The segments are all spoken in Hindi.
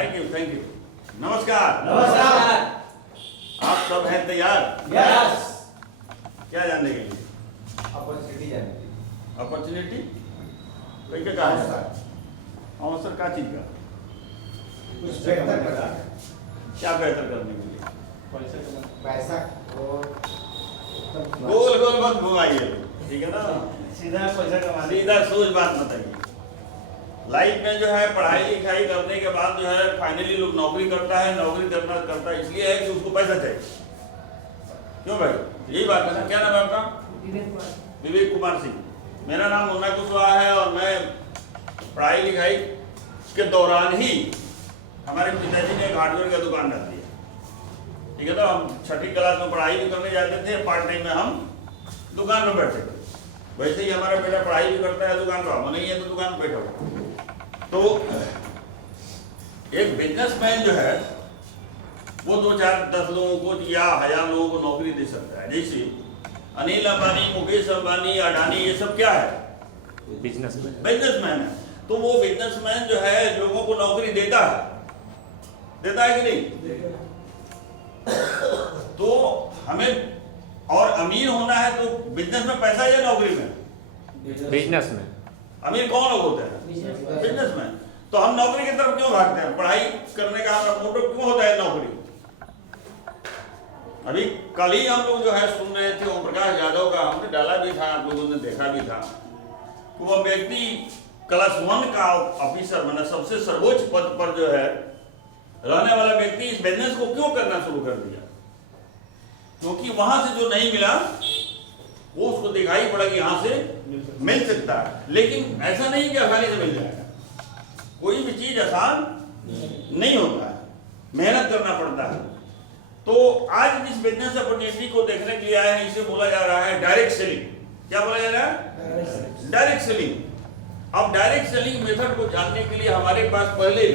थैंक यू नमस्कार। नमस्कार। आप सब हैं तैयार? यस। क्या जानने के लिए? अपॉर्चुनिटी जानने के लिए। अपॉर्चुनिटी कैसे कहा है सर? अवसर का चीज का? कुछ बेहतर करना। क्या बेहतर करने के लिए? पैसा गोल गोल मत घुमाइए, ठीक है ना? सीधा पैसा कमाने। सीधा सोच बात बताइए। लाइफ में जो है पढ़ाई लिखाई करने के बाद जो है फाइनली लोग नौकरी करता है। नौकरी करता है इसलिए है कि उसको पैसा चाहिए। क्यों भाई? यही बात है ना? क्या नाम है आपका? विवेक कुमार सिंह। मेरा नाम मुन्ना कुशवाहा है और मैं पढ़ाई लिखाई के दौरान ही हमारे पिताजी ने एक हार्डवेयर का दुकान डाल दिया, ठीक है। तो हम छठी क्लास में पढ़ाई भी करने जाते थे, पार्ट टाइम में हम दुकान में बैठे थे। वैसे ही हमारा बेटा पढ़ाई भी करता है, दुकान पर हम नहीं है तो दुकान पर बैठा हुआ। तो एक बिजनेसमैन जो है वो 2-4-10 लोगों को या 1000 लोगों को नौकरी दे सकता है। जैसे अनिल अंबानी, मुकेश अंबानी, अडानी, ये सब क्या है? बिजनेसमैन है। तो वो बिजनेसमैन जो है लोगों को नौकरी देता है कि नहीं? तो हमें और अमीर होना है तो बिजनेस में पैसा या नौकरी में? बिजनेस में। अमीर कौन लोग होते हैं? बिजनेसमैन। तो हम नौकरी की तरफ क्यों भागते हैं? पढ़ाई करने का हमारा मोटिव क्यों होता है नौकरी? अभी कल ही हम लोग जो है सुन रहे थे ओम प्रकाश यादव का, हमने डाला भी था, आप लोगों ने देखा भी था। वो व्यक्ति क्लास 1 का ऑफिसर बना, सबसे सर्वोच्च पद पर जो है रहने वाला व्यक्ति इस बिजनेस को क्यों करना शुरू कर दिया? क्योंकि वहां से जो नहीं मिला वो उसको दिखाई पड़ा कि यहां से मिल सकता है। लेकिन ऐसा नहीं कि आसानी से मिल जाएगा। कोई भी चीज आसान नहीं होता है, मेहनत करना पड़ता है। तो आज जिस बिजनेस अपॉर्चुनिटी को देखने के लिए आए हैं, इसे बोला जा रहा है डायरेक्ट सेलिंग। क्या बोला जा रहा है? Direct selling. अब डायरेक्ट सेलिंग मेथड को जानने के लिए हमारे पास पहले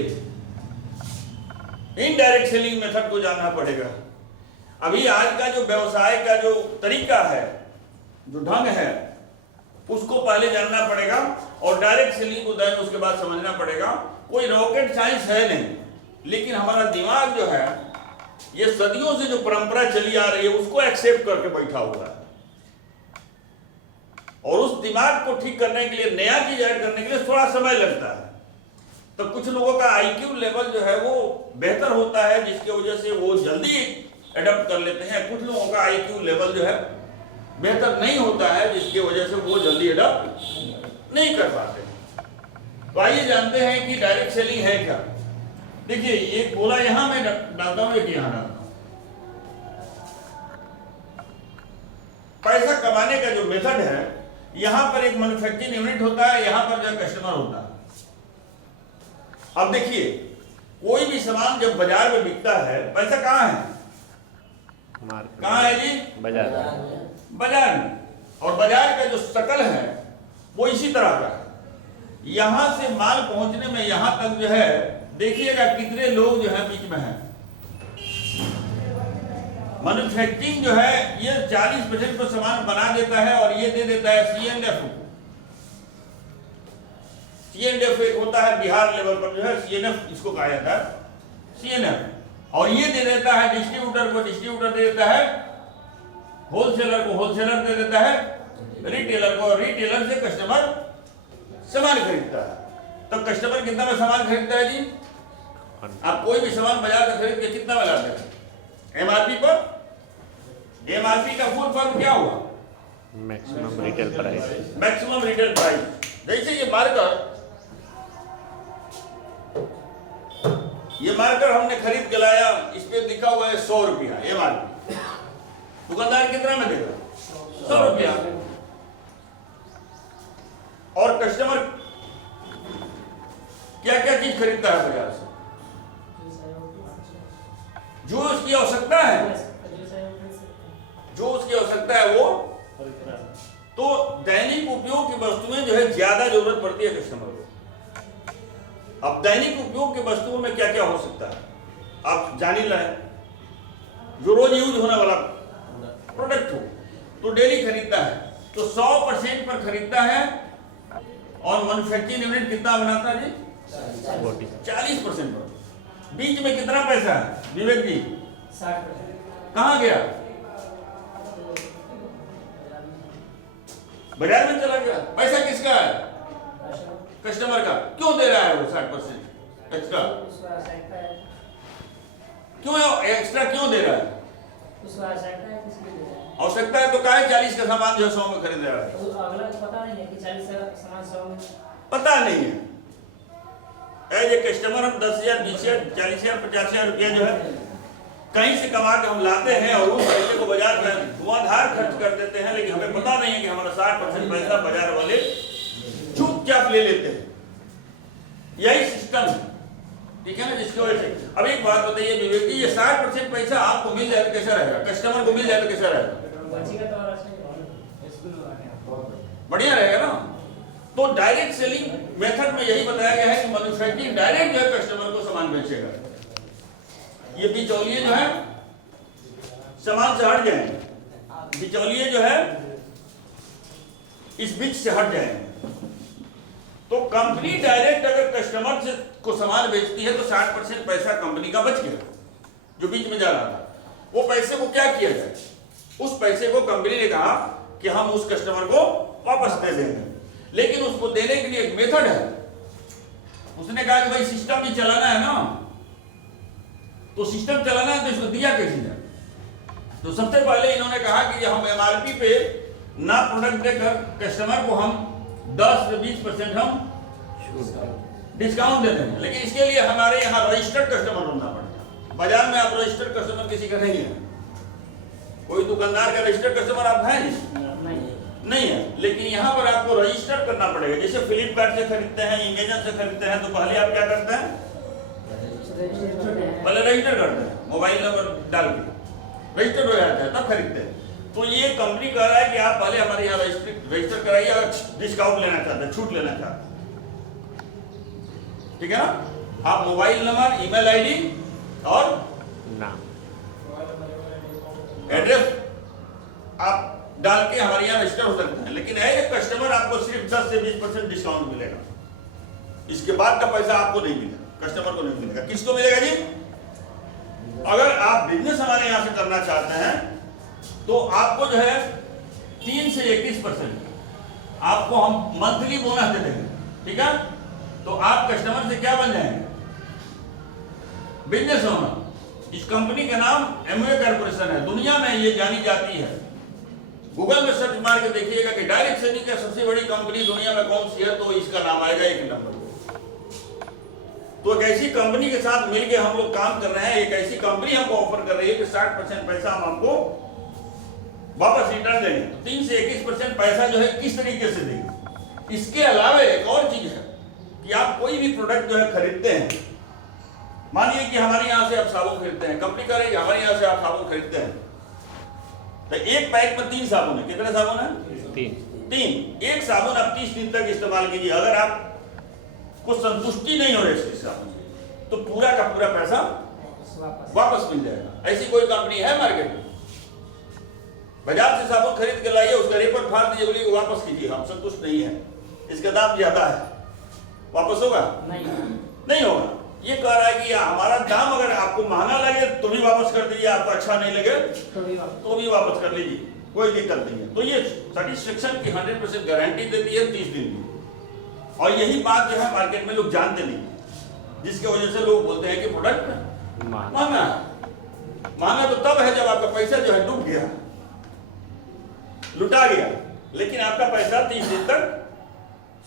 इनडायरेक्ट सेलिंग मेथड को जानना पड़ेगा। अभी आज का जो व्यवसाय का जो तरीका है, जो ढंग है, उसको पहले जानना पड़ेगा और डायरेक्ट सेलिंग को देन उसके बाद समझना पड़ेगा। कोई रॉकेट साइंस है नहीं, लेकिन हमारा दिमाग जो है ये सदियों से जो परंपरा चली आ रही है उसको एक्सेप्ट करके बैठा हुआ है। और उस दिमाग को ठीक करने के लिए, नया चीज ऐड करने के लिए थोड़ा समय लगता है। तो कुछ लोगों का आईक्यू लेवल जो है वो बेहतर होता है, जिसकी वजह से वो जल्दी एडप्ट कर लेते हैं। कुछ लोगों का आईक्यू लेवल जो है बेहतर नहीं होता है, जिसकी वजह से वो जल्दी एडप्ट नहीं कर पाते। तो आइए जानते हैं कि डायरेक्ट सेलिंग है क्या। देखिए एक बोला यहां मैं डालता हूं, एक यहां डालता हूं। पैसा कमाने का जो मेथड है, यहां पर एक मैन्युफैक्चरिंग यूनिट होता है, यहां पर जो कस्टमर होता है। अब देखिए कोई भी सामान जब बाजार में बिकता है, पैसा कहां है? कहां है जी? बाजार में। और बाजार का जो शकल है वो इसी तरह का है। यहां से माल पहुंचने में यहां तक जो है देखिएगा कितने लोग जो है बीच में हैं। मैन्युफैक्चरिंग जो है ये 40% पर सामान बना देता है और ये दे देता है C&F को। C&F एक होता है बिहार लेवल पर जो है, C&F इसको कहा जाता है, C&F। और ये दे देता है डिस्ट्रीब्यूटर को, डिस्ट्रीब्यूटर दे देता है होलसेलर को, होलसेलर दे देता है रिटेलर को, रिटेलर से कस्टमर सामान खरीदता है। तो कस्टमर कितना में सामान खरीदता है जी? आप कोई भी सामान बाजार से खरीद के कितना में लाते हैं? MRP पर। MRP का फुल फॉर्म क्या हुआ? Maximum retail price. Maximum retail price. जैसे ये मार्कर हमने खरीद के लाया, इस पे लिखा हुआ है 100 रुपया MRP। दुकानदार कितना में देगा? 100 रुपया। और कस्टमर क्या क्या चीज खरीदता है बाजार से? जो उसकी आवश्यकता है, जो उसकी आवश्यकता है वो। तो दैनिक उपयोग की वस्तुएं जो है ज्यादा जरूरत पड़ती है कस्टमर को। अब दैनिक उपयोग की वस्तुओं में क्या क्या हो सकता है आप जान ही रहे। जो रोज यूज होने वाला प्रोडक्ट हो तो डेली खरीदता है, तो 100% पर खरीदता है। और मैन्युफैक्चरिंग यूनिट कितना बनाता है जी? 40% पर। बीच में कितना पैसा है विवेक जी? 60%। कहाँ गया? बाजार में चला गया। पैसा किसका है? कस्टमर का। क्यों दे रहा है वो 60% एक्स्ट्रा? उसको आवश्यकता है। क्यों एक्स्ट्रा क्यों दे रहा है? उसको आवश्यकता है, इसलिए दे रहा है। आवश्यकता है तो काहे 40 का सामान जो 100 में खरीद रहा है? तो अगला को पता नहीं है कि 40 का सामान 100 में। पता नहीं है। एज ए कस्टमर हम 10,000, 20,000, 40,000, 50,000 रुपया जो है कहीं से कमा के हम लाते हैं और उस पैसे को बाजार में धुआंधार खर्च कर देते हैं, लेकिन हमें पता नहीं है कि हमारा 60% पैसा बाजार वाले चुपचाप ले लेते हैं। यही सिस्टम है, ठीक है ना, जिसकी वजह से। अब एक बात बताइए विवेक जी, ये 60% पैसा आपको मिल जाए तो कैसा रहेगा? कस्टमर को मिल जाए तो कैसा रहेगा? बचेगा तो और अच्छा बढ़िया रहेगा ना। तो डायरेक्ट सेलिंग मेथड में यही बताया गया है कि मैन्युफैक्चरिंग डायरेक्ट जो है कस्टमर को सामान बेचेगा। ये बिचौलिए जो है सामान से हट जाएंगे, बिचौलिए जो है इस बीच से हट जाएंगे। तो कंपनी डायरेक्ट अगर कस्टमर से को सामान बेचती है तो 60% पैसा कंपनी का बच गया जो बीच में जा रहा था। वो पैसे को क्या किया जाए? उस पैसे को कंपनी ने कहा कि हम उस कस्टमर को वापस दे देंगे, लेकिन उसको देने के लिए एक मेथड है। उसने कहा कि भाई सिस्टम भी चलाना है ना, तो सिस्टम चलाना है तो इसको दिया कैसे जाए? तो सबसे पहले इन्होंने कहा कि हम एमआरपी पे ना प्रोडक्ट देकर कस्टमर को हम 10 से 20% हम डिस्काउंट दे देंगे, लेकिन इसके लिए हमारे यहाँ रजिस्टर्ड कस्टमर होना पड़ेगा। बाजार में आप रजिस्टर्ड कस्टमर किसी का नहीं है, कोई दुकानदार का रजिस्टर्ड कस्टमर आप है नहीं है, लेकिन यहाँ पर आपको रजिस्टर करना पड़ेगा। जैसे फ्लिपकार्ट से खरीदते हैं, अमेज़न से खरीदते हैं, तो पहले आप क्या करते हैं? पहले रजिस्टर करते हैं, मोबाइल नंबर डाल के रजिस्टर हो जाता है, तब खरीदते हैं। तो ये कंपनी कह रहा है कि आप पहले हमारे यहाँ रजिस्टर कराइए अगर डिस्काउंट लेना चाहते हैं, छूट लेना चाहते हैं, ठीक है ना। आप मोबाइल नंबर, ईमेल आईडी और नाम, एड्रेस आप डाल के हमारे यहाँ रजिस्टर हो सकते हैं, लेकिन एज ए कस्टमर आपको सिर्फ 10 से 20% डिस्काउंट मिलेगा। इसके बाद का पैसा आपको नहीं मिलेगा, कस्टमर को नहीं मिलेगा। किसको मिलेगा जी? अगर आप बिजनेस हमारे यहाँ से करना चाहते हैं तो आपको जो है 3 से 21% आपको हम मंथली बोनस दे देंगे, ठीक है। तो आप कस्टमर से क्या बन जाएंगे? Business owner. इस कंपनी का नाम एमवे कॉर्पोरेशन है, दुनिया में ये जानी जाती है। गूगल में सर्च मार के देखिएगा कि डायरेक्ट सेलिंग का सबसे बड़ी कंपनी दुनिया में कौन सी है, तो इसका नाम आएगा 1 नंबर। तो एक ऐसी कंपनी के साथ मिलके हम लोग काम कर रहे हैं, एक ऐसी कंपनी हमको ऑफर कर रही है कि 60% पैसा हम आपको वापस रिटर्न देंगे। तो 3 से 21% पैसा जो है किस तरीके से देंगे? इसके अलावा एक और चीज है कि आप कोई भी प्रोडक्ट जो है खरीदते हैं, मानिए कि हमारे यहाँ से आप साबुन खरीदते हैं, कंपनी कह रही है हमारे यहाँ से आप साबुन खरीदते हैं, तो एक पैक में 3 साबुन है। कितने साबुन है? 3। एक साबुन आप 30 दिन तक इस्तेमाल कीजिए। अगर आप को संतुष्टि नहीं हो रही इसके साबुन से, तो पूरा का पूरा पैसा वापस मिल जाएगा। ऐसी कोई कंपनी है मार्केट में? बाजार से साबुन खरीद के लाइए, उसका रेपर फाड़ दीजिए, बोलिए वापस कीजिए, हम संतुष्ट नहीं है, इसका दाम ज्यादा है, वापस होगा? नहीं होगा। ये कह रहा है कि हमारा दाम अगर आपको महंगा लगे तो भी वापस कर दीजिए, आपको अच्छा नहीं लगे तो भी वापस कर लीजिए, कोई दिक्कत नहीं है। तो ये सेटिस्फेक्शन की 100% गारंटी देती है 30 दिन की। और यही बात जो है मार्केट में लोग जानते नहीं, जिसकी वजह से लोग बोलते हैं कि प्रोडक्ट महंगा है। महंगा तो तब है जब आपका पैसा जो है डूब गया, लुटा गया, लेकिन आपका पैसा 30 दिन तक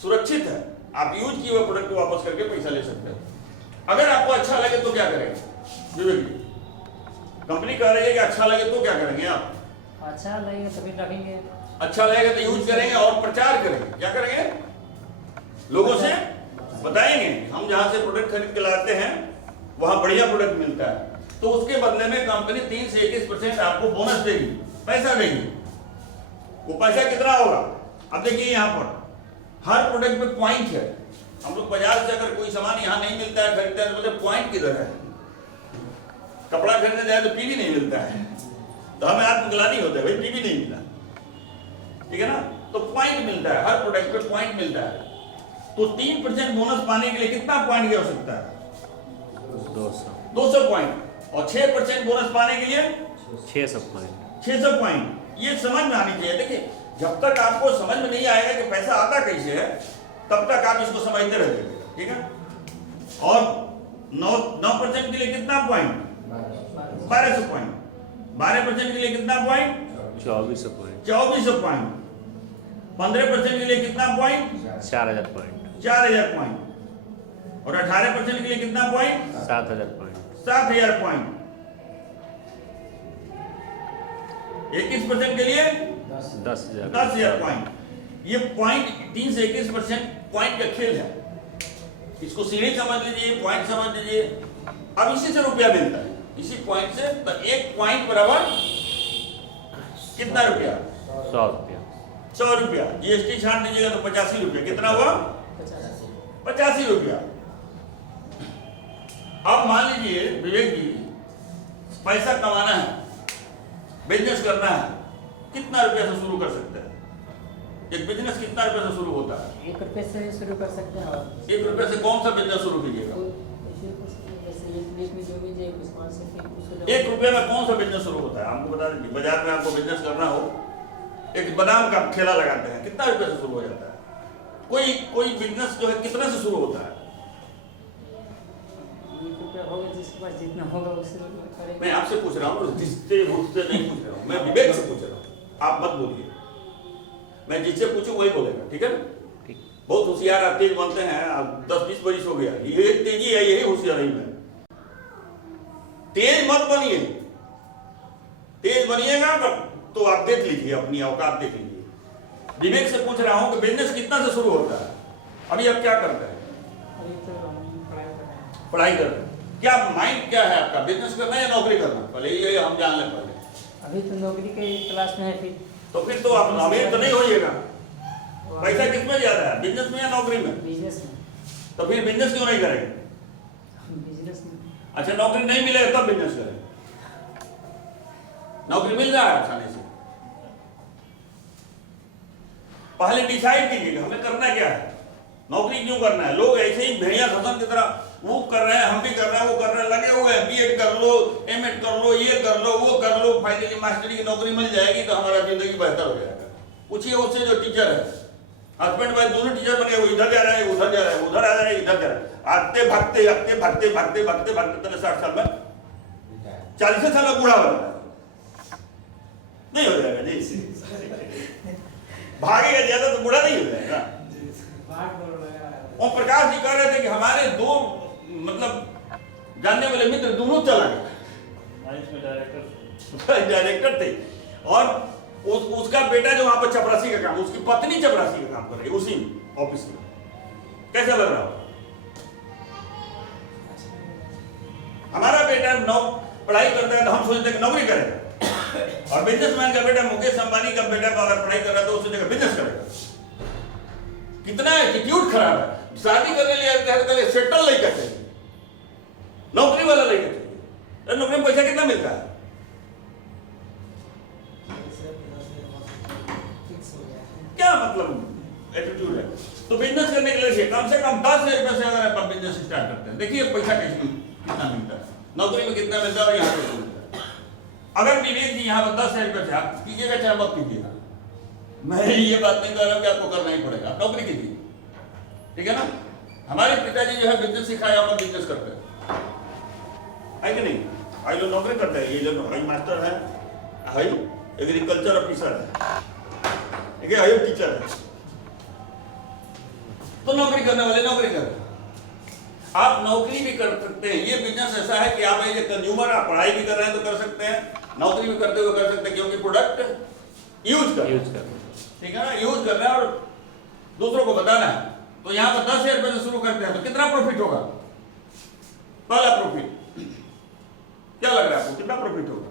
सुरक्षित है। आप यूज किए हुए प्रोडक्ट को वापस करके पैसा ले सकते हैं। अगर आपको अच्छा लगे तो क्या करेंगे विवेक जी? कंपनी कह रही है कि अच्छा लगे तो क्या करेंगे आप? अच्छा लगेगा तभी रखेंगे, अच्छा लगेगा तो यूज करेंगे और प्रचार करेंगे। क्या करेंगे? लोगों से बताएंगे हम जहां से प्रोडक्ट खरीद के लाते हैं वहां बढ़िया प्रोडक्ट मिलता है, तो उसके बदले में कंपनी 3 से 21% आपको बोनस देगी, पैसा देगी। वो पैसा कितना होगा? अब देखिए यहाँ पर हर प्रोडक्ट में पॉइंट है। हम लोग बाजार से अगर कोई सामान यहाँ नहीं मिलता है, खरीदते हैं, तो बोलते पॉइंट किधर है? कपड़ा खरीदने जाए तो पीवी नहीं मिलता है, तो हमें आत्मग्लानि होता है, भाई पीवी नहीं मिला, ठीक है ना। तो पॉइंट मिलता है, हर प्रोडक्ट पे पॉइंट मिलता है। तो 3% बोनस पाने के लिए कितना पॉइंट की आवश्यकता है? 200 200 पॉइंट और 6% बोनस पाने के लिए 600 पॉइंट 600 पॉइंट। ये समझ में आनी चाहिए। देखिए जब तक आपको समझ में नहीं आएगा कि पैसा आता कैसे है तब तक आप इसको समझते रहिएगा, ठीक है। और 9% के लिए कितना पॉइंट? 1200 पॉइंट। 12% के लिए कितना पॉइंट? 2400 point 2400 point. 15% के लिए कितना पॉइंट? 4000 point 4000 point. और 18% के लिए कितना पॉइंट? 7000 point 7000 point. 21% के लिए 10,000 10,000 पॉइंट। ये पॉइंट 3 से 21% पॉइंट का खेल है। इसको सीढ़ी समझ लीजिए, पॉइंट समझ लीजिए। अब इसी से रुपया मिलता है, इसी पॉइंट से। तो एक पॉइंट बराबर कितना रुपया? 100 रुपया 100 रुपया। जीएसटी छाट दीजिएगा तो 85 रुपया। कितना हुआ? 85 रुपया। अब मान लीजिए विवेक जी, पैसा कमाना है, बिजनेस करना है, कितना रुपया से शुरू कर सकते हैं? एक बिजनेस कितना रुपये से शुरू होता है? 1 रुपये से शुरू कर सकते हैं। 1 रुपये से कौन सा बिजनेस शुरू कीजिएगा? 1 रुपये में कौन सा बिजनेस शुरू होता है? आपको बता दीजिए, बाजार में आपको बिजनेस करना हो, एक बादाम का ठेला लगाते हैं, कितना रुपये से शुरू हो जाता है? कोई बिजनेस जो है कितने से शुरू होता है? 1 रुपया होगा जिसके पास जितना होगा उससे करेंगे। मैं आपसे पूछ रहा हूँ, जिससे उससे नहीं पूछ रहा हूँ, मैं विवेक से पूछ रहा हूँ। आप मत बोलिए, मैं जिससे पूछूं वही बोलेगा, ठीक है? ठीक। बहुत होशियार आप तेज बनते हैं। आप 10-20 बरिस हो गया, ये तेजी है, यही होशियारी में। तेज मत बनिए। तेज बनिएगा तो आप देख लीजिए, अपनी औकात देख लीजिए। विवेक से पूछ रहा हूं कि बिजनेस कितना से शुरू होता है? अभी आप क्या करते हैं? अभी तो हम पढ़ाई कर रहे हैं। पढ़ाई कर रहे हैं। क्या माइंड क्या है आपका? बिजनेस करना है या नौकरी करना? पहले ये हम जान लें पहले। अभी तो नौकरी के क्लास में है। फिर तो आप अमीर तो नहीं होइएगा। पैसा किसमें ज्यादा है, बिजनेस में या नौकरी में? बिजनेस में। तो फिर बिजनेस क्यों नहीं करेंगे? बिजनेस में। अच्छा, नौकरी नहीं मिलेगा तब बिजनेस करें। नौकरी मिल रहा है आसानी से। पहले डिसाइड कीजिएगा हमें करना क्या है, नौकरी क्यों करना है। लोग ऐसे ही भेड़िया खसन की तरह वो कर रहे हैं, हम भी कर रहे हैं, वो कर रहे हैं, लगे हुए हैं। बीएड कर लो, एमएड कर लो, ये कर लो, वो कर लो, फाइनली मास्टरी की नौकरी मिल जाएगी तो हमारा जिंदगी बेहतर हो जाएगा। पूछिए उससे जो टीचर है, हस्बैंड वाइफ दोनों टीचर बने हुए, इधर जा रहे हैं, उधर जा रहे हैं, उधर आ रहे हैं, इधर जा रहे हैं, आते भागते भागते भागते भागते भागते भागते 60 साल में 40 साल में बूढ़ा हो जाएगा। नहीं हो जाएगा जी, भागेगा ज्यादा तो बूढ़ा नहीं हो जाएगा। और प्रकाश जी कह रहे थे कि हमारे दो मतलब जानने वाले मित्र दोनों चला गया, डायरेक्टर थे। और उसका बेटा जो वहां पर चपरासी का काम, उसकी पत्नी चपरासी का काम कर रही है उसी ऑफिस में। कैसा लग रहा हो? हमारा बेटा पढ़ाई करता है तो हम सोचते हैं कि नौकरी करेगा, और बिजनेसमैन का बेटा, मुकेश अंबानी का बेटा अगर पढ़ाई कर रहा है तो उसे जगह बिजनेस करेगा। कितना एटीट्यूड खराब है। शादी करने लिए सेटल नहीं करते, नौकरी वाला नहीं करते। नौकरी में पैसा कितना मिलता है? क्या मतलब एटीट्यूड है? तो बिजनेस करने के लिए कम से कम 10,000 रुपए से अगर आप बिजनेस स्टार्ट करते हैं, देखिए पैसा कितना मिलता है, नौकरी में कितना मिलता है और यहाँ पे मिलता है। अगर विवेक जी यहाँ पर 10,000 रुपए से आप कीजिएगा चाहे मत कीजिएगा, मैं ये बात नहीं कर रहा हूँ कि आपको करना ही पड़ेगा, आप नौकरी कीजिए, ठीक है ना। हमारे पिताजी जो है बिजनेस सिखाया, हम बिजनेस करते हैं, है कि नहीं? आई लोग नौकरी करते हैं, ये जो हाई मास्टर है, हाई एग्रीकल्चर ऑफिसर है, ठीक है, हाई टीचर है, तो नौकरी करने वाले नौकरी करते हैं। आप नौकरी भी कर सकते हैं। ये बिजनेस ऐसा है कि आप ये कंज्यूमर, आप पढ़ाई भी कर रहे हैं तो कर सकते हैं, नौकरी भी करते हुए कर सकते हैं, क्योंकि प्रोडक्ट यूज कर, ठीक है ना, यूज कर रहे हैं और दूसरों को बताना है। तो यहाँ पर 10,000 रुपए से शुरू करते हैं तो कितना प्रॉफिट होगा? पहला प्रॉफिट क्या लग रहा है आपको, कितना प्रॉफिट होगा?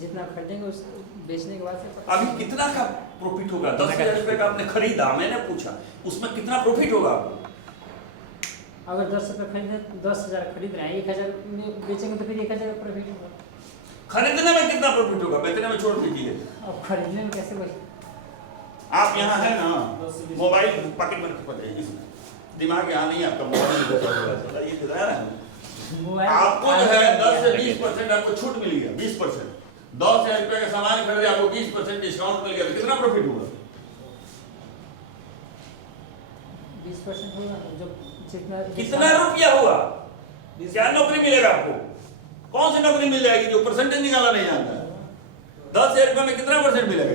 जितना खरीदेंगे उस बेचने के बाद से अभी कितना का प्रॉफिट होगा? 10,000 रुपए का आपने खरीदा, मैंने पूछा उसमें कितना प्रॉफिट होगा आपको? अगर 10 रुपये खरीदे, 10,000 खरीद रहे हैं, 1,000 में बेचेंगे तो फिर 1,000 का प्रॉफिट होगा। खरीदने में कितना प्रॉफिट होगा? बेचने में छोड़ दीजिए। अब खरीदने में कैसे बचे? आप यहाँ है ना, मोबाइल पॉकेट में रख पाते, दिमाग यहाँ नहीं आपका, मोबाइल ये किधर है, मोबाइल आपको जो है 10 से 20% आपको छूट मिल गया, 20%। 10,000 रुपए का सामान खरीदे, आपको 20% डिस्काउंट मिल गया, तो कितना प्रॉफिट हुआ? 20% होगा जब जितना कितना रुपया हुआ? क्या नौकरी मिलेगा आपको? कौन सी नौकरी मिल जाएगी जो परसेंटेज निकाला नहीं जानता? 10,000 रुपए में कितना परसेंट मिलेगा?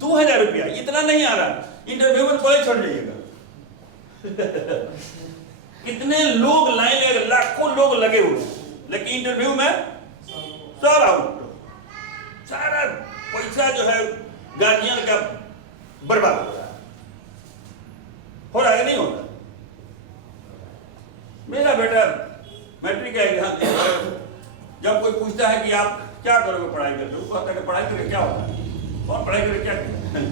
2,000 रुपया, इतना नहीं आ रहा। इंटरव्यू में कॉलेज छोड़ जाइएगा। कितने लोग लाइन लगे, लाखों लोग लगे हुए हैं, लेकिन इंटरव्यू में सब आउट। सारा पैसा जो है गार्जियन का बर्बाद हो रहा है कि नहीं हो रहा? मेरा बेटा मैट्रिक का एग्जाम दे रहा है, जब कोई पूछता है कि आप क्या करोगे पढ़ाई करके, वो कहता है कि पढ़ाई करके क्या होता है, और पढ़ाई करके क्या करते हैं?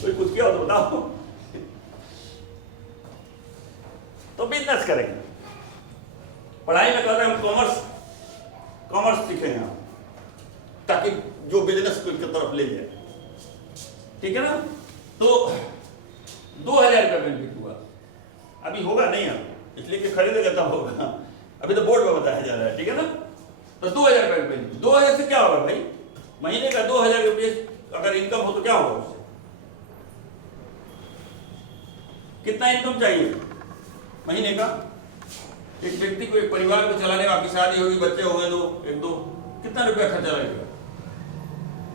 कोई कुछ किया हो तो बताओ। तो बिजनेस करेंगे। पढ़ाई में कहते हैं कॉमर्स सीखेंगे हम, ताकि जो बिजनेस की तरफ ले जाए, ठीक है ना? तो 2,000 रुपया बेनिफिट हुआ। अभी होगा नहीं, अब इसलिए कि खरीदेगा तब होगा, अभी तो बोर्ड पर बताया जा रहा है, ठीक है ना? तो 2,000 रुपये बेनिफिट। 2,000 से क्या होगा भाई? महीने का 2,000 रुपये अगर इनकम हो तो क्या होगा उससे? कितना इनकम चाहिए महीने का? एक व्यक्ति को, एक परिवार को चलाने में, आपकी शादी होगी, बच्चे होंगे दो, एक दो, कितना रुपया खर्चा लगेगा?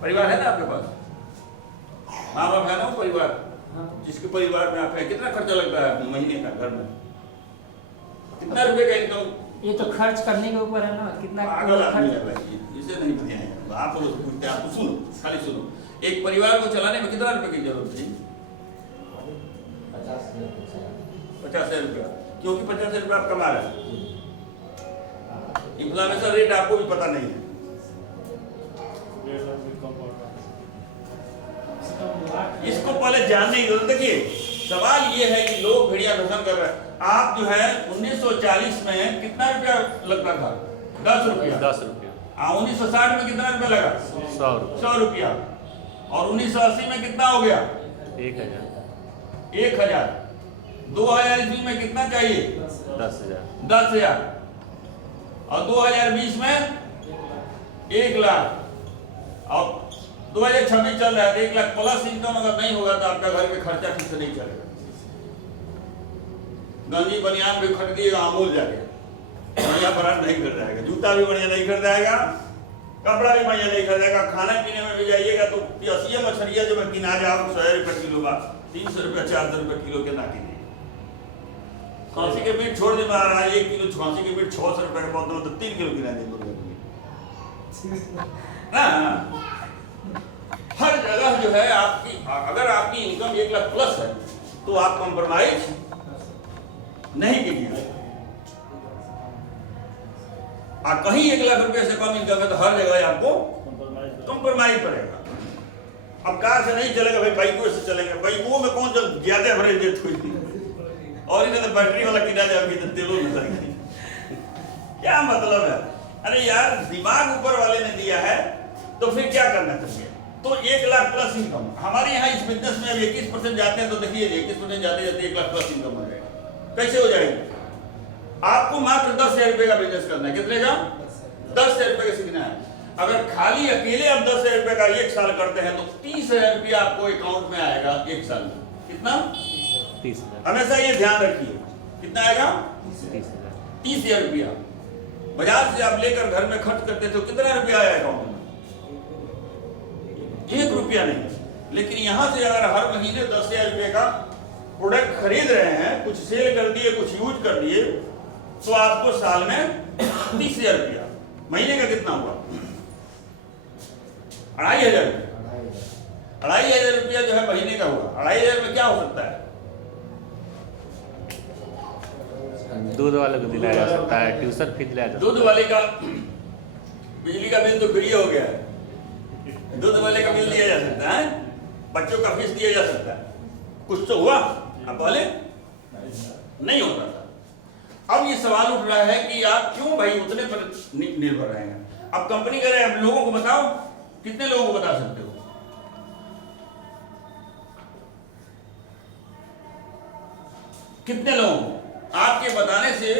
परिवार है ना आपके पास, माँ बाप है ना, वो परिवार जिसके परिवार में आप है, कितना खर्चा लगता है महीने का घर में? कितना रुपए का इनकम? ये तो खर्च करने के ऊपर है ना, कितना पागल आदमी है भाई, इसे नहीं बताएंगे आप लोग पूछते हैं। आप तो सुनो, खाली सुनो। एक परिवार को चलाने में कितना रुपए की जरूरत है? 50,000 रुपया, क्योंकि 50,000 रुपया आप कमा रहे हैं। इन्फ्लेशन रेट आपको भी पता नहीं है। इसको पहले जानने की जरूरत। देखिए, सवाल ये है कि लोग भेड़िया घोषण कर रहे हैं। आप जो है 1940 में कितना रुपया लगता था? 10 रुपया। 10 रुपया। 1960 में कितना रुपया लगा? 100 रुपया। 100 रुपया। और 1980 में कितना हो गया? 1,000। 1,000। 2000 ईस्वी में कितना चाहिए? 10,000। 10,000। और 2020 में 1 लाख। और 2026 चल रहा है, 1 लाख प्लस इनकम अगर नहीं होगा तो आपका घर में खर्चा ठीक से नहीं चलेगा। गंजी बनियान भी खरीदिएगा अमूल जाके, बढ़िया ब्रांड नहीं खरीद जाएगा, जूता भी बढ़िया नहीं खरीद जाएगा, कपड़ा भी बढ़िया नहीं खरीद जाएगा। खाना पीने में भी जाइएगा तो पियसिया मछलियाँ जो मैं किना जाओ 100 रुपये किलो बा, 300 रुपया 400 रुपये किलो के ना किने। खांसी के मीट छोड़ दे आ रहा है, 1 किलो खांसी के मीट 600 रुपये का बहुत, तो 3 किलो किना दे हर जगह जो है आपकी, अगर आपकी इनकम 1 लाख प्लस है तो आप कॉम्प्रोमाइज नहीं कीजिए। आप कहीं 1 लाख रुपए से कम इनकम है तो हर जगह आपको कॉम्प्रोमाइज पड़ेगा। अब कार से नहीं चलेगा भाई, बाइकों से चलेंगे। बाइकों में कौन जो ज्यादा भरे देते हुई, और इन्हें तो बैटरी वाला किना जाएगी तो तेलों में लगेगी। क्या मतलब है? अरे यार, दिमाग ऊपर वाले ने दिया है तो फिर क्या करना चाहिए? तो 1 लाख प्लस इनकम हमारे यहाँ इस बिजनेस में अब 21% जाते हैं, तो देखिए 21% जाते जाते 1 लाख प्लस इनकम हो जाएगा। कैसे हो जाएगी? आपको मात्र 10,000 रुपए का बिजनेस करना है। कितने का? 10,000 रुपए का सीखना है। अगर खाली अकेले आप 10,000 रुपए का 1 साल करते हैं तो 30,000 रुपया आपको अकाउंट में आएगा 1 साल में। कितना? 30,000। हमेशा ये ध्यान रखिए, कितना आएगा? 30,000। 30,000 रुपया। बाजार से आप लेकर घर में खर्च करते थे तो कितना रुपया आया अकाउंट में? 1 रुपया नहीं। लेकिन यहां से अगर हर महीने 10,000 रुपये का प्रोडक्ट खरीद रहे हैं, कुछ सेल कर दिए, कुछ यूज कर दिए, तो आपको साल में 30,000 रुपया। महीने का कितना हुआ? 2,500 रुपया। 2,500 रुपया जो है महीने का हुआ। 2,500 में क्या हो सकता है? दूध वाले को दिलाया जा सकता है, ट्यूशन फी दिलाया जा सकता है। दूध वाले का बिजली का बिल तो फ्री हो गया है, दूध वाले का बिल दिया जा सकता है, बच्चों का फीस दिया जा सकता है। कुछ तो हुआ, अब पहले नहीं होता था। अब ये सवाल उठ रहा है कि आप क्यों भाई उतने पर निर्भर रहेंगे? अब कंपनी कह रहे हैं, अब लोगों को बताओ, कितने लोगों को बता सकते हो? कितने लोगों को? आपके बताने से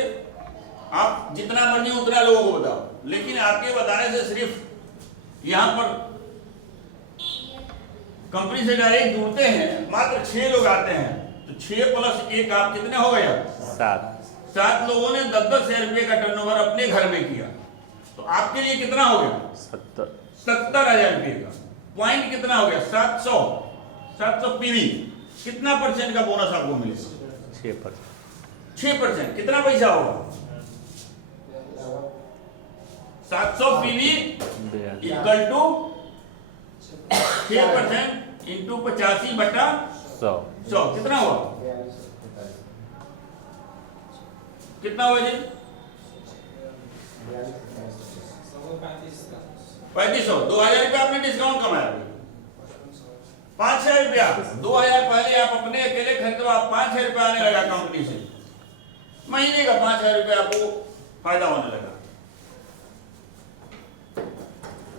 आप जितना मर्जी उतना लोगों को बताओ, लेकिन आपके बताने से सिर्फ यहाँ पर कंपनी से डायरेक्ट जुड़ते हैं मात्र 6 लोग आते हैं, तो 6 + 1 आप कितने हो गए? 7 लोगों ने 10-10 हज़ार रुपये का टर्नओवर अपने घर में किया, तो आपके लिए कितना हो गया? 70,000 रुपये का। पॉइंट कितना हो गया? 700 पीवी। कितना % का बोनस आपको मिलेगा? 6%। कितना पैसा होगा? 700 पीवी इक्वल टू 6% इंटू 85/100 कितना हुआ? कितना हुआ जी? 3500। 2,000 रुपया आपने डिस्काउंट कमाया। 5,000 रुपया 2,000 पहले आप अपने अकेले खरीदो, आप 5,000 रुपया आने लगा कंपनी से, महीने का 5,000 रुपया आपको फायदा होने लगा।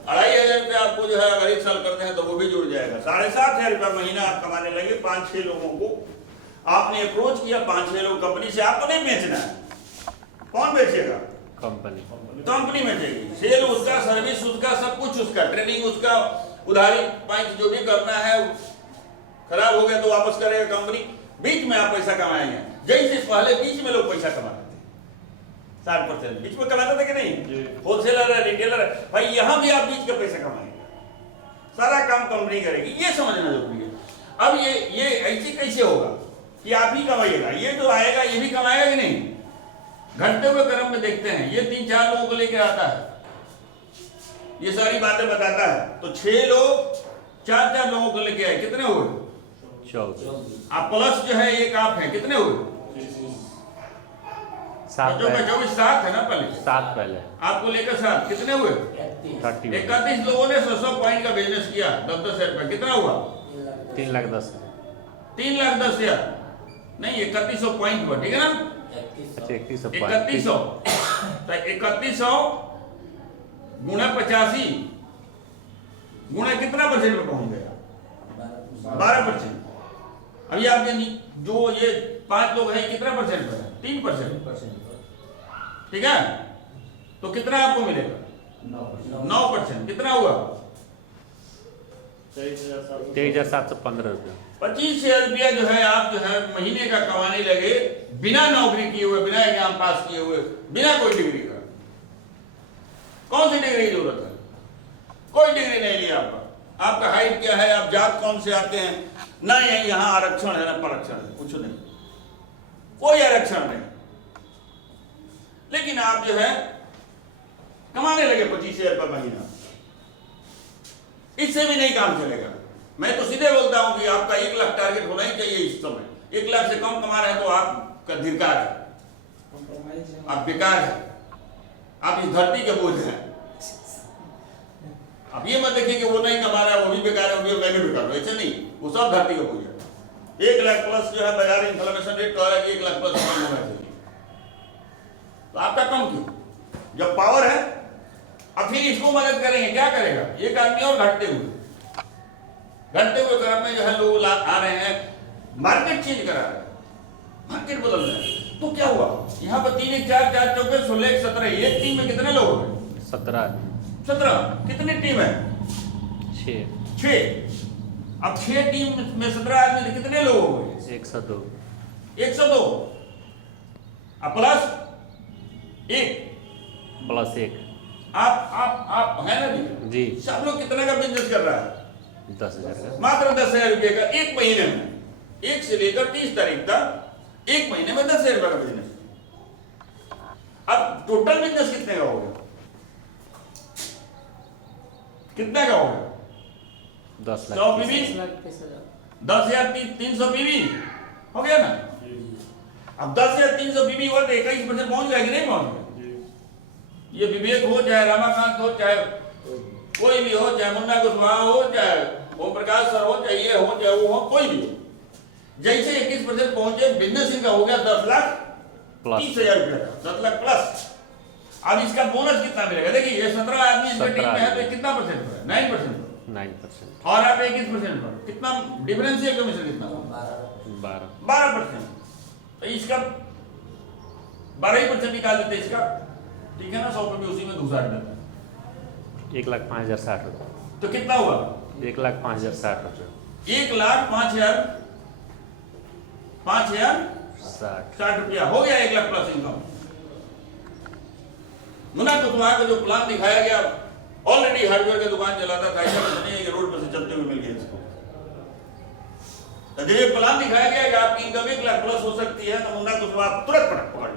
2,500 रुपया आपको जो है अगर 1 साल करते हैं तो वो भी जुड़ जाएगा। 7,500 रुपया महीना आप कमाने लगे। 5-6 लोगों को आपने अप्रोच किया, 5-6 लोग कंपनी से। आपको नहीं बेचना है, कौन बेचेगा? कंपनी बेचेगी। सेल उसका, सर्विस उसका, सब कुछ उसका, ट्रेनिंग उसका, उधारी पॉइंट जो भी करना है, खराब हो गया तो वापस करेगा कंपनी। बीच में आप पैसा कमाएंगे। जैसे पहले बीच में लोग पैसा कमाते थे, 60% बीच में कमाते थे कि नहीं? होलसेलर है, रिटेलर है, भाई यहां भी आप बीच का पैसा कमाएंगे, सारा काम कंपनी करेगी। ये समझना जरूरी है। अब ये ऐसे कैसे होगा कि आप ही कमाइएगा? ये जो आएगा ये भी कमाएगा कि नहीं? घटते हुए क्रम में देखते हैं। ये 3-4 लोगों को लेकर आता है, ये सारी बातें बताता है। तो 6 लोग 4-4 लोगों को लेके आए, कितने हुए? 14। आप प्लस जो है एक आप है, कितने हुए? 7 7 है ना पहले? 7 पहले आपको लेकर 7 कितने हुए? 30। 31 लोगों ने 100 पॉइंट का बिजनेस किया, 10-10 हज़ार रुपया। कितना हुआ? 3,10,000। 3,10,000 नहीं, 3100 पॉइंट पर, ठीक है ना? अच्छा 3100 3100 तो 3100 गुणा 85 गुणा कितना % पे पहुंच गया? 12%। अभी आपके जो ये 5 लोग हैं कितना % पर है? 3%। ठीक है, तो कितना आपको मिलेगा? 9%। कितना हुआ? 23,715 रुपये। 25,000 रुपया जो है आप जो है महीने का कमाने लगे, बिना नौकरी किए हुए, बिना एग्जाम पास किए हुए, बिना कोई डिग्री का। कौन सी डिग्री की जरूरत है? कोई डिग्री नहीं लिया आपका। आपका हाइट क्या है, आप जात कौन से आते हैं, ना यहाँ आरक्षण है ना परक्षण है, कुछ नहीं, कोई आरक्षण नहीं। लेकिन आप जो है कमाने लगे 25,000 रुपये महीना। इससे भी नहीं काम चलेगा। मैं तो सीधे बोलता हूं कि आपका 1 लाख टारगेट होना ही चाहिए इस समय। 1 लाख से कम कमा रहे हैं तो आपका धिक्कार है, आप बेकार है, आप इस धरती के बोझ हैं। आप ये मत देखिए कि वो नहीं कमा रहा है, वो भी बेकार है, मैं भी बेकार हूं, ऐसे नहीं, वो सब धरती का बोझ है। 1 लाख प्लस जो है बाजार इन्फ्लेशन रेट कह रहा है कि 1 लाख प्लस कम होना चाहिए, तो आपका कम क्यों? जब पावर है। अब फिर इसको मदद करेंगे, क्या करेगा? एक आदमी और घटते हुए क्रम में जो है लोग आ रहे हैं, मार्केट चेंज करा रहे हैं, मार्केट बदल रहे हैं। तो क्या हुआ? यहाँ पर 3 1 4 4 चौके 16 1 17। एक टीम में कितने लोग हैं? 17। कितनी टीम है? 6। अब 6 टीम में 17 आदमी, कितने लोग हो गए? 102। अब प्लस 1 आप है ना जी? सब लोग कितने का बिजनेस कर रहा है? 10,000 का। मात्र 10,000 रुपये का एक महीने में, 1 से लेकर 30 तारीख तक एक महीने में 10,000 रुपये का बिजनेस। अब टोटल बिजनेस कितने का हो गया? कितने का हो गया? 10 लाख। 100 पीवी, 10,300 पीवी हो गया ना? अब 10,300 पीवी हुआ तो 21% पहुंच गया कि नहीं पहुंच गया? ये विवेक हो, चाहे रमाकांत हो, चाहे कोई भी हो, चाहे मुन्ना कुशवाहा हो, चाहे ओम प्रकाश सर हो, चाहे ये हो, चाहे वो हो, कोई भी हो, जैसे 21% पहुंचे, बिजनेस इनका हो गया 10,30,000 रुपया का, 10 लाख प्लस। अब इसका बोनस कितना मिलेगा? देखिए ये 17 आदमी इनके टीम में है तो कितना % पर है? 9%। और आप 21% पर, कितना डिफरेंशियल कमीशन? कितना? 12%। तो इसका 12% निकाल देते इसका, ठीक है ना, 100 पे भी उसी में घुसा देते, 1,05,060 रुपये। तो कितना हुआ? 1,05,060 रुपये। 1,05,060 रुपया हो गया, 1 लाख प्लस इनकम। मुन्ना कुशवाहा का जो प्लान दिखाया गया, ऑलरेडी हार्डवेयर की दुकान चलाता था, ऐसा कुछ नहीं है कि रोड पर से चलते हुए मिल गया इसको। तो जब ये प्लान दिखाया गया कि आपकी इनकम 1 लाख प्लस हो सकती है, तो मुन्ना कुशवाहा तुरंत पकड़